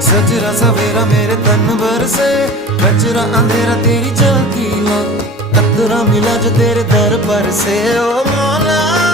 सजरा सवेरा मेरे तन बरसे, कचरा अंधेरा तेरी झांकी ला, कतरा मिला जो तेरे दर पर से। ओ मौला